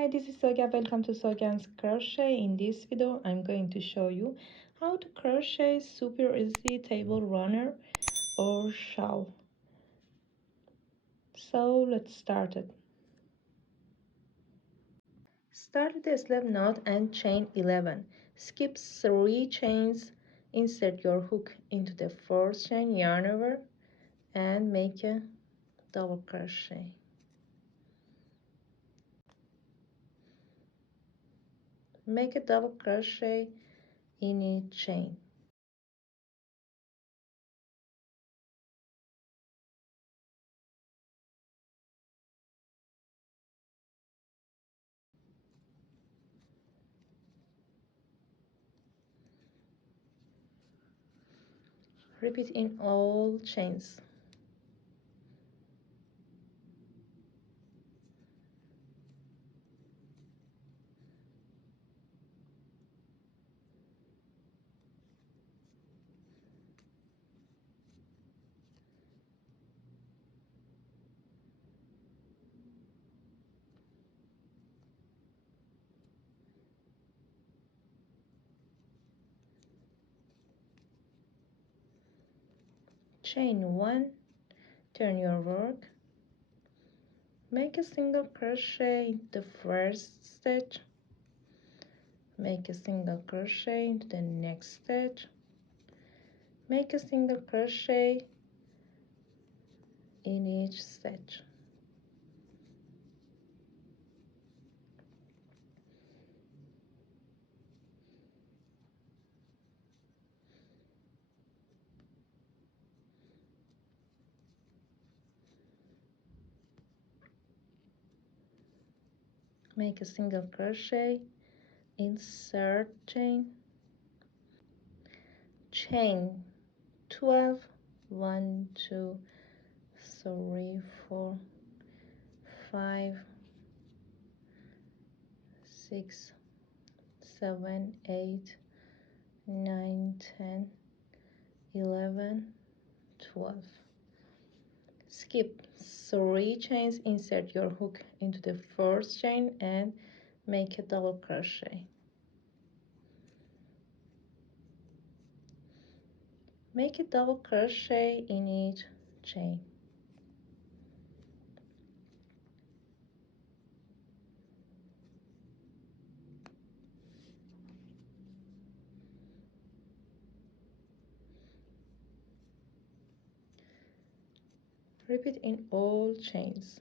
Hi, this is Soga. Welcome to Sogan's Crochet. In this video, I'm going to show you how to crochet super easy table runner or shawl. So let's start it. Start the slip knot and chain 11. Skip 3 chains. Insert your hook into the 4th chain, yarn over, and make a double crochet. Make a double crochet in each chain. Repeat in all chains. Chain 1, turn your work, make a single crochet into the first stitch, make a single crochet into the next stitch, make a single crochet in each stitch. Make a single crochet, insert chain, chain 12, 1, 2, 3, 4, 5, 6, 7, 8, 9, 10, 11, 12. Skip 3 chains, insert your hook into the 4th chain and make a double crochet. Make a double crochet in each chain. Repeat in all chains.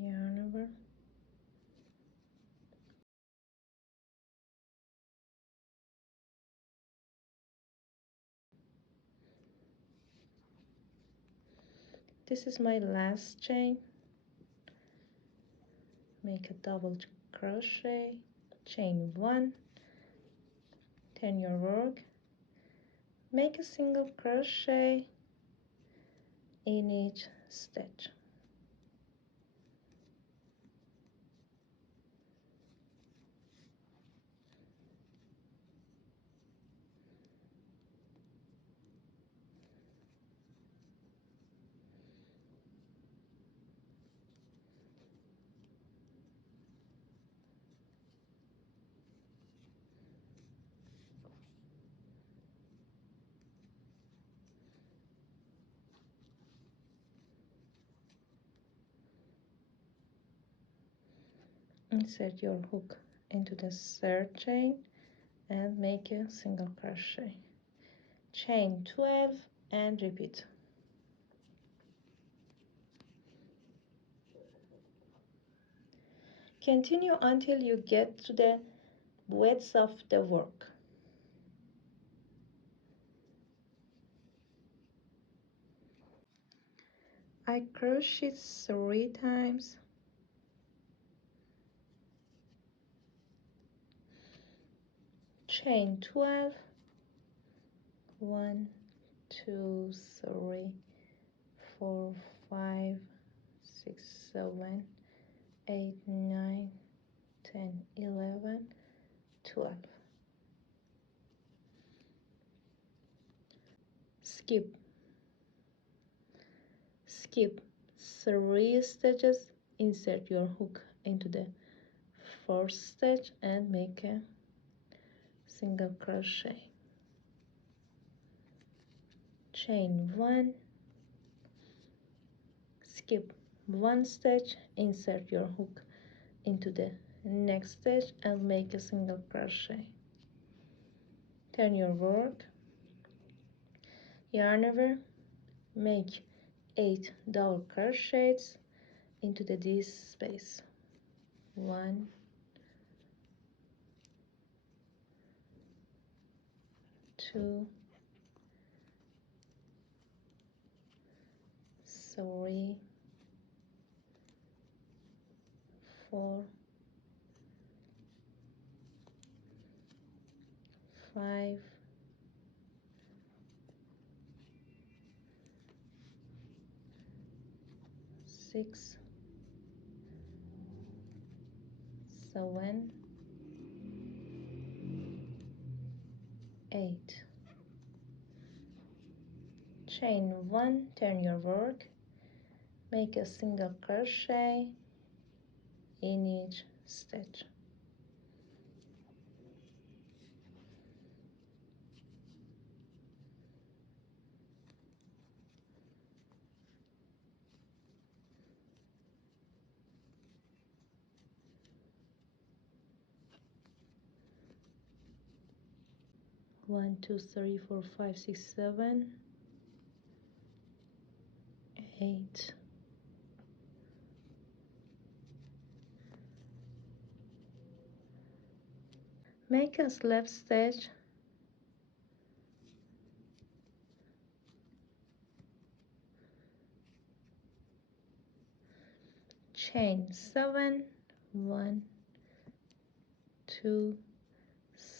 Yarn over. This is my last chain. Make a double crochet, chain 1, turn your work, make a single crochet in each stitch. Insert your hook into the 3rd chain and make a single crochet. Chain 12 and repeat. Continue until you get to the width of the work. I crochet 3 times, chain 12, 1 2 3 4 5 6 7 8 9 10 11 12. Skip 3 stitches, insert your hook into the fourth stitch and make a single crochet. Chain 1, skip 1 stitch, insert your hook into the next stitch and make a single crochet. Turn your work, yarn over, make 8 double crochets into this space. 1 2 3 4 5 6 7 8. Chain 1, turn your work, make a single crochet in each stitch. One, two, three, four, five, six, 7 8. Make a slip stitch, chain 7, 1 2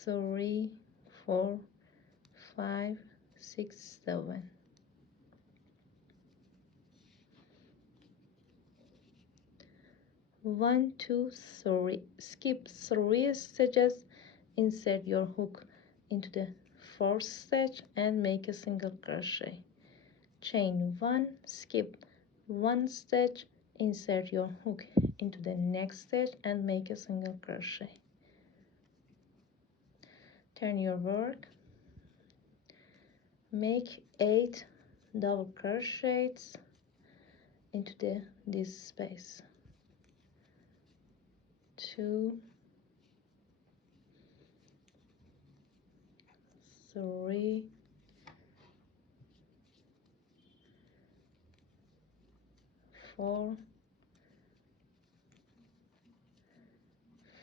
3 4 5 6 7. 1 2 3, skip 3 stitches, insert your hook into the fourth stitch and make a single crochet. Chain 1, skip 1 stitch, insert your hook into the next stitch and make a single crochet. Turn your work, make 8 double crochets into this space. 2 3 4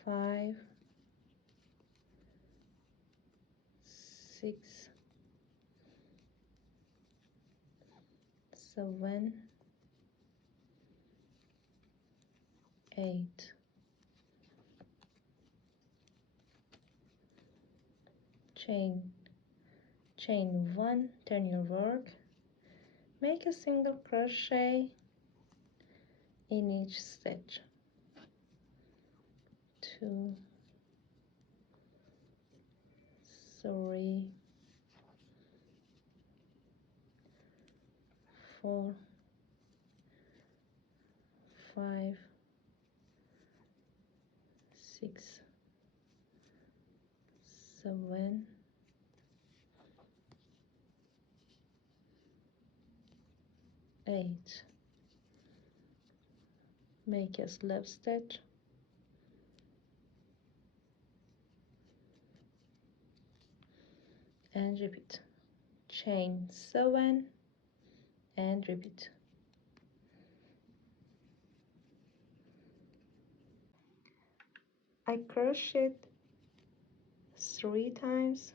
5 6 7 8. Chain 1, turn your work, make a single crochet in each stitch. 2 3 4 5 6 7 8. Make a slip stitch, and repeat. Chain 7 and repeat. I crocheted 3 times,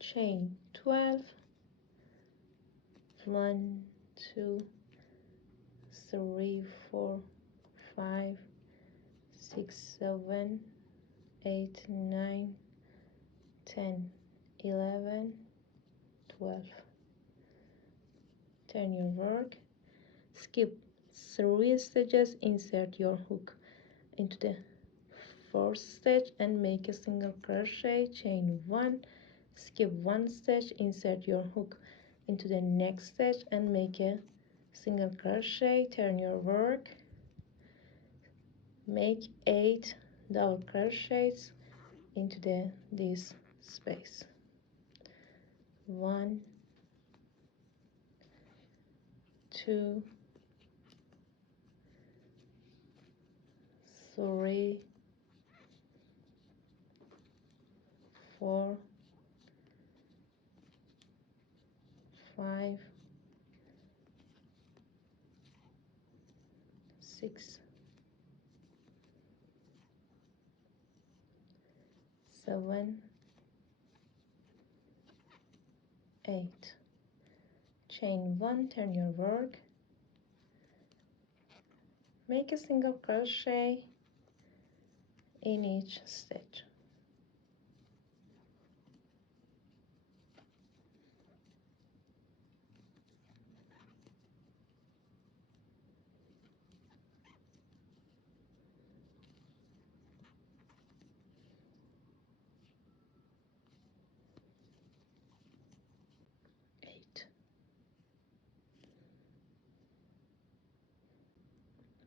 chain 12, 1 2 3 4 5 6 7 8, 9, 10, 11, 12. Turn your work, skip 3 stitches, insert your hook into the 4th stitch and make a single crochet, chain 1, skip 1 stitch, insert your hook into the next stitch and make a single crochet, turn your work, make 8 double crochets into this space. 1, 2, 3, 4, 5, 6, 7, 8. Chain 1, turn your work, make a single crochet in each stitch.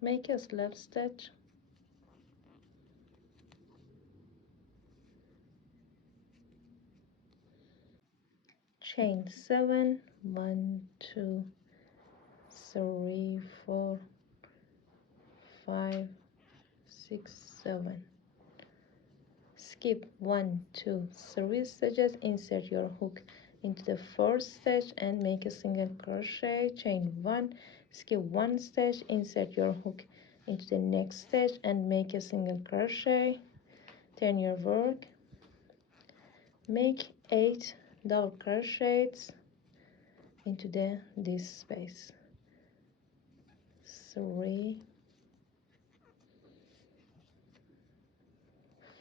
Make a slip stitch, chain 7, 1, 2, 3, 4, 5, 6, 7. Skip 1, 2, 3 stitches, insert your hook into the 4th stitch and make a single crochet, chain 1, skip 1 stitch, insert your hook into the next stitch and make a single crochet, turn your work, make 8 double crochets into this space. 3,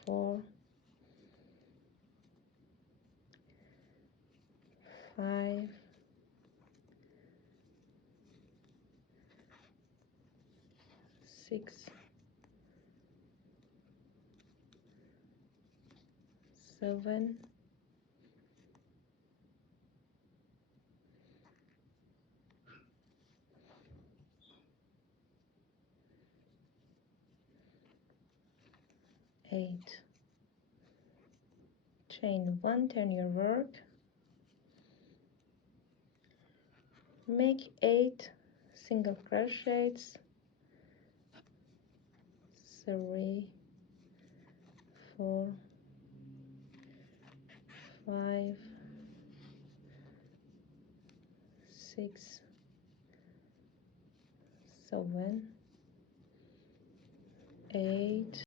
4, 5, 6, 7, 8. Chain 1, turn your work, make 8 single crochets, 3, 4, 5, 6, 7, 8.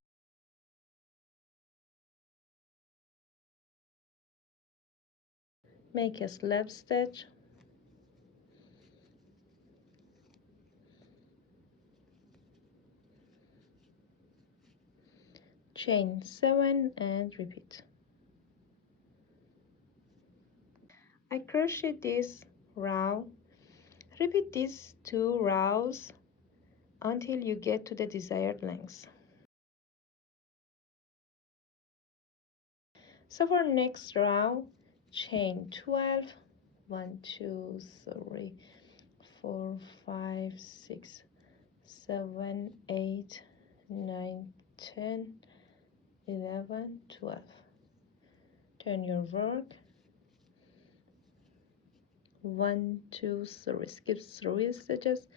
Make a slip stitch, chain 7 and repeat. I crochet this row. Repeat these 2 rows until you get to the desired length. So for next row, chain 12, 1, 2, 3, 4, 5, 6, 7, 8, 9, 10, 11, 12. Turn your work. 1, 2, 3. Skip 3 stitches.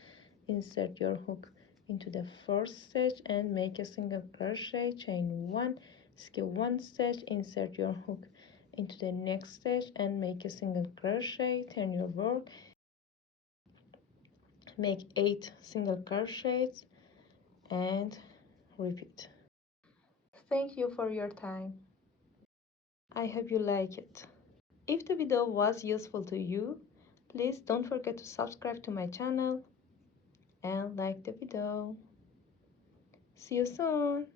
Insert your hook into the 4th stitch and make a single crochet, chain 1, skip 1 stitch, insert your hook into the next stitch and make a single crochet, turn your work, make 8 single crochets and repeat. Thank you for your time. I hope you like it. If the video was useful to you, please don't forget to subscribe to my channel and like the video. See you soon.